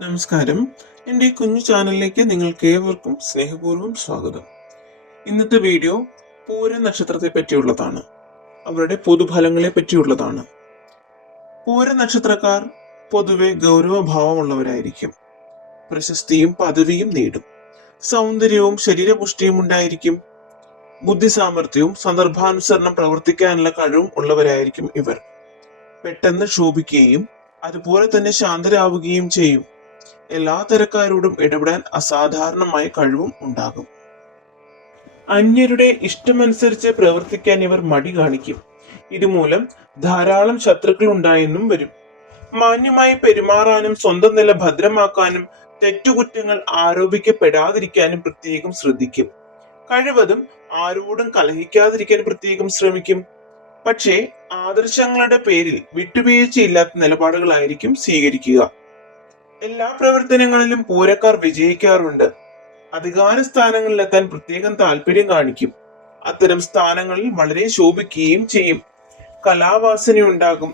നമസ്കാരം. എൻ്റെ ഈ കുഞ്ഞു ചാനലിലേക്ക് നിങ്ങൾക്ക് ഏവർക്കും സ്നേഹപൂർവ്വം സ്വാഗതം. ഇന്നത്തെ വീഡിയോ പൂര നക്ഷത്രത്തെ പറ്റിയുള്ളതാണ്. അവരുടെ പൊതുഫലങ്ങളെ പറ്റിയുള്ളതാണ്. പൂര നക്ഷത്രക്കാർ പൊതുവെ ഗൗരവഭാവമുള്ളവരായിരിക്കും. പ്രശസ്തിയും പദവിയും നേടും. സൗന്ദര്യവും ശരീരപുഷ്ടിയും ഉണ്ടായിരിക്കും. ബുദ്ധിസാമർഥ്യവും സന്ദർഭാനുസരണം പ്രവർത്തിക്കാനുള്ള കഴിവും ഉള്ളവരായിരിക്കും ഇവർ. പെട്ടെന്ന് ശോഭിക്കുകയും അതുപോലെ തന്നെ ശാന്തരാവുകയും ചെയ്യും. എല്ലാ തരക്കാരോടും ഇടപെടാൻ അസാധാരണമായ കഴിവും ഉണ്ടാകും. അന്യരുടെ ഇഷ്ടമനുസരിച്ച് പ്രവർത്തിക്കാൻ ഇവർ മടി കാണിക്കും. ഇതുമൂലം ധാരാളം ശത്രുക്കൾ ഉണ്ടായെന്നും വരും. മാന്യമായി പെരുമാറാനും സ്വന്തം നില ഭദ്രമാക്കാനും തെറ്റുകുറ്റങ്ങൾ ആരോപിക്കപ്പെടാതിരിക്കാനും പ്രത്യേകം ശ്രദ്ധിക്കും. കഴിവതും ആരോടും കലഹിക്കാതിരിക്കാൻ പ്രത്യേകം ശ്രമിക്കും. പക്ഷേ ആദർശങ്ങളുടെ പേരിൽ വിട്ടുവീഴ്ചയില്ലാത്ത നിലപാടുകളായിരിക്കും സ്വീകരിക്കുക. എല്ലാ പ്രവർത്തനങ്ങളിലും പൂരക്കാർ വിജയിക്കാറുണ്ട്. അധികാര സ്ഥാനങ്ങളിലെത്താൻ പ്രത്യേകം താല്പര്യം കാണിക്കും. അത്തരം സ്ഥാനങ്ങളിൽ വളരെ ശോഭിക്കുകയും ചെയ്യും. കലാവാസനയുണ്ടാകും.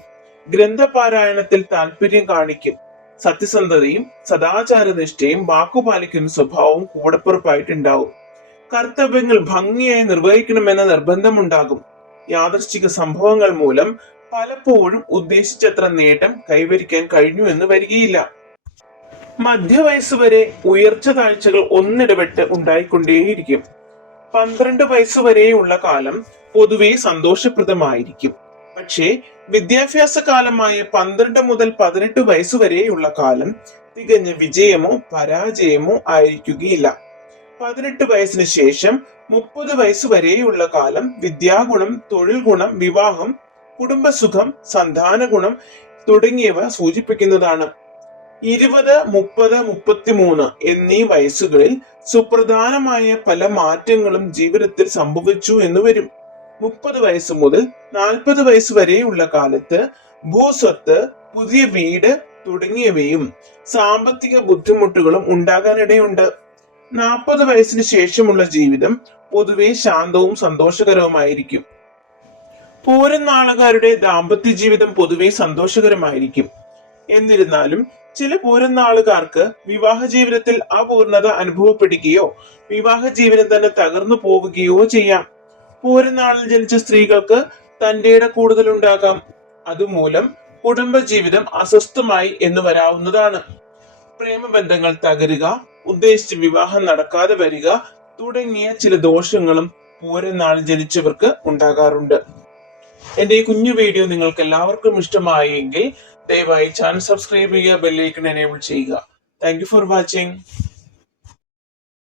ഗ്രന്ഥപാരായണത്തിൽ താല്പര്യം കാണിക്കും. സത്യസന്ധതയും സദാചാരനിഷ്ഠയും വാക്കുപാലിക്കുന്ന സ്വഭാവവും കൂടപ്പുറപ്പായിട്ടുണ്ടാവും. കർത്തവ്യങ്ങൾ ഭംഗിയായി നിർവഹിക്കണമെന്ന നിർബന്ധമുണ്ടാകും. യാദൃശ്ചിക സംഭവങ്ങൾ മൂലം പലപ്പോഴും ഉദ്ദേശിച്ചത്ര നേട്ടം കൈവരിക്കാൻ കഴിഞ്ഞു എന്ന് വരികയില്ല. മധ്യവയസ്സ് വരെ ഉയർച്ച താഴ്ചകൾ ഒന്നിടവിട്ട് ഉണ്ടായിക്കൊണ്ടേയിരിക്കും. 12 വയസ്സ് വരെയുള്ള കാലം പൊതുവെ സന്തോഷപ്രദമായിരിക്കും. പക്ഷേ വിദ്യാഭ്യാസ കാലമായ 12 മുതൽ 18 വയസ്സ് വരെയുള്ള കാലം തികഞ്ഞ വിജയമോ പരാജയമോ ആയിരിക്കുകയില്ല. 18 വയസ്സിന് ശേഷം 30 വയസ്സ് വരെയുള്ള കാലം വിദ്യാഗുണം, തൊഴിൽ ഗുണം, വിവാഹം, കുടുംബസുഖം, സന്താന ഗുണം തുടങ്ങിയവ സൂചിപ്പിക്കുന്നതാണ്. 20, 30, 33 എന്നീ വയസ്സുകളിൽ സുപ്രധാനമായ പല മാറ്റങ്ങളും ജീവിതത്തിൽ സംഭവിച്ചു എന്ന് വരും. 30 വയസ്സ് മുതൽ 40 വയസ്സ് വരെയുള്ള കാലത്ത് ഭൂസ്വത്ത്, പുതിയ വീട് തുടങ്ങിയവയും സാമ്പത്തിക ബുദ്ധിമുട്ടുകളും ഉണ്ടാകാനിടയുണ്ട്. 40 വയസ്സിന് ശേഷമുള്ള ജീവിതം പൊതുവെ ശാന്തവും സന്തോഷകരവുമായിരിക്കും. പൂരം നാളുകാരുടെ ദാമ്പത്യ ജീവിതം പൊതുവെ സന്തോഷകരമായിരിക്കും. എന്നിരുന്നാലും ചില പൂരം നാളുകാർക്ക് വിവാഹ ജീവിതത്തിൽ അപൂർണത അനുഭവപ്പെടുകയോ വിവാഹ ജീവിതം തന്നെ തകർന്നു പോവുകയോ ചെയ്യാം. പൂരനാളിൽ ജനിച്ച സ്ത്രീകൾക്ക് തന്റെ കൂടുതലുണ്ടാകാം. അതുമൂലം കുടുംബജീവിതം അസ്വസ്ഥമായി എന്ന് വരാവുന്നതാണ്. പ്രേമബന്ധങ്ങൾ തകരുക, ഉദ്ദേശിച്ച വിവാഹം നടക്കാതെ വരിക തുടങ്ങിയ ചില ദോഷങ്ങളും പൂരനാളിൽ ജനിച്ചവർക്ക് ഉണ്ടാകാറുണ്ട്. എന്റെ ഈ കുഞ്ഞു വീഡിയോ നിങ്ങൾക്ക് എല്ലാവർക്കും ഇഷ്ടമായെങ്കിൽ ദയവായി ചാനൽ സബ്സ്ക്രൈബ് ചെയ്യുക, ബെല്ലൈക്കൺ എനേബിൾ ചെയ്യുക. Thank you for watching.